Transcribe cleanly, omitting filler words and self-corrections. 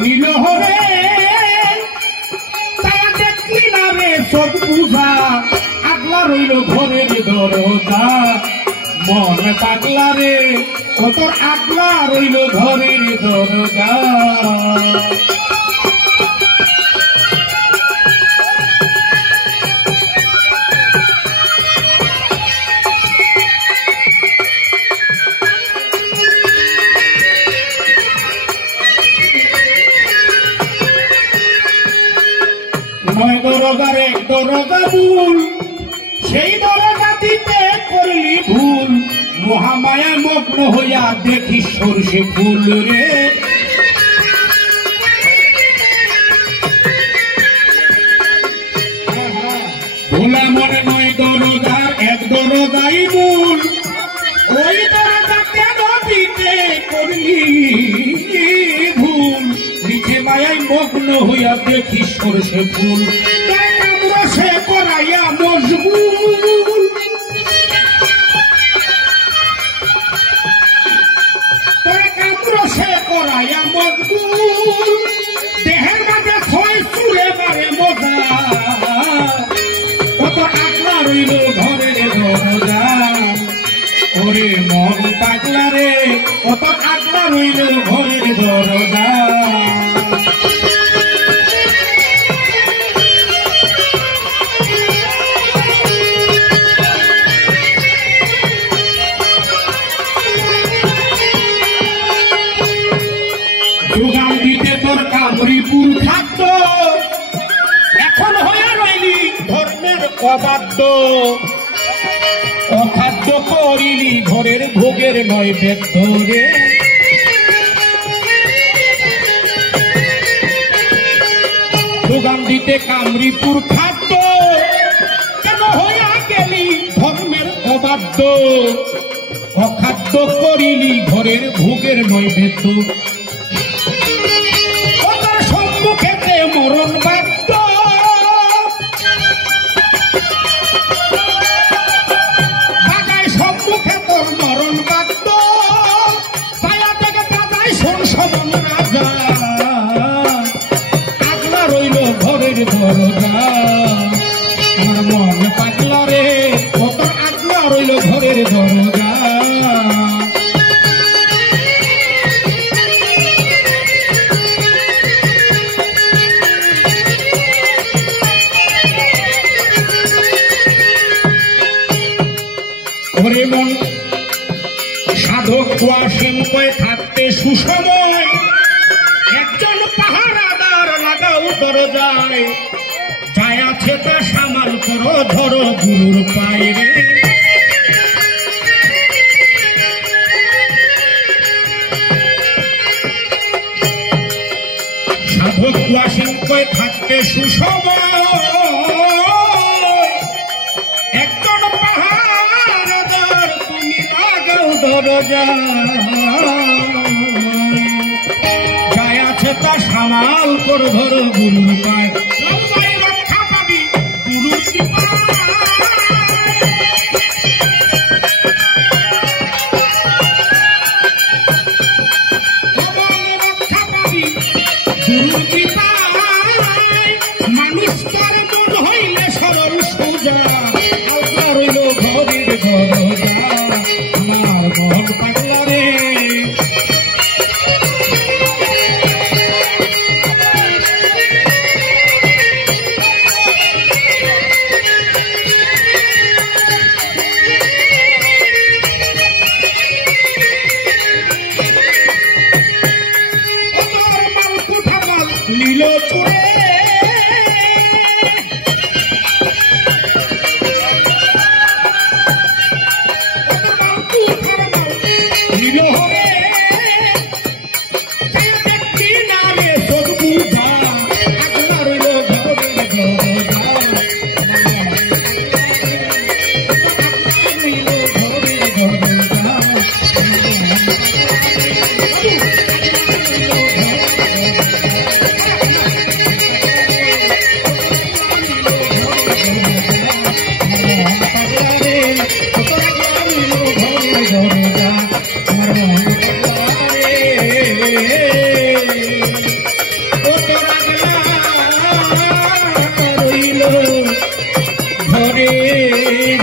নীল হরে তারা দেখলি না রে সব বুঝা আগলা রইল ঘরের দরজা মন পাগলা রে কত আগলা রইল ঘরের দরজা নয় দরজার এক দরজা ভুল সেই দরজা দিতে করলি ভুল মহামায়া মগ্ন হইয়া দেখি সরষে ফুল রে ভোলা মনে নয় দরজার এক দরজাই ভুল ওই দরজা কেন দিতে করলি ভুল নিচে মায়ায় মগ্ন হইয়া দেখি সরষে ফুল সে করাইয়া মজবুল তোরা কামড় সে করাইয়া মজবুল দেহের মাঝে ছয় চুলে মারে মজা কত আগলা রইল ঘরের দরজা ওরে মন পাগলা রে কত আগলা রইল ঘরের দরজা যোগান দিতে তোর কামরিপুর খাদ্য এখন হয়ে রইলি ধর্মের অবাধ্য অখাদ্য করিলি ঘরের ভোগের নয় বেদ্য রে যোগান দিতে কামরিপুর খাদ্য কেন হইয়া গেলি ধর্মের অবাধ্য অখাদ্য করিলি ঘরের ভোগের নয় বেদ্য সম্মুখেতে মরণ বাদ্য বাজায় সম্মুখে তোর মরণ বাদ্য ছায়া থেকে বাজায় শোন সমন রাজা আগলা রইল ঘরের দরজা আমার মন পাগলা রে কত আগলা রইল ঘরের দরজা মন সাধক ওয়াসিম কয়ে থাকতে সুসময় একজন পাহারাদার লাগাও দরজায় যায় আছে তা সামাল করো ধরো গুরুর পায়ে রে সাধক ওয়াসিম কয়ে থাকতে সুসময় একজন পাহারাদার তুমি লাগাও দরজা যায় আছে তা সামাল কর ধরো গুরুর পায় রক্ষা পাবি গুরুর রক্ষা পাবি গুরুর কৃপায় মানুষ তার মন হইলে সরল সোজা রইল ঘরের দরজা আমার মন পাগলা রে মাল কুঠা মাল ঘরের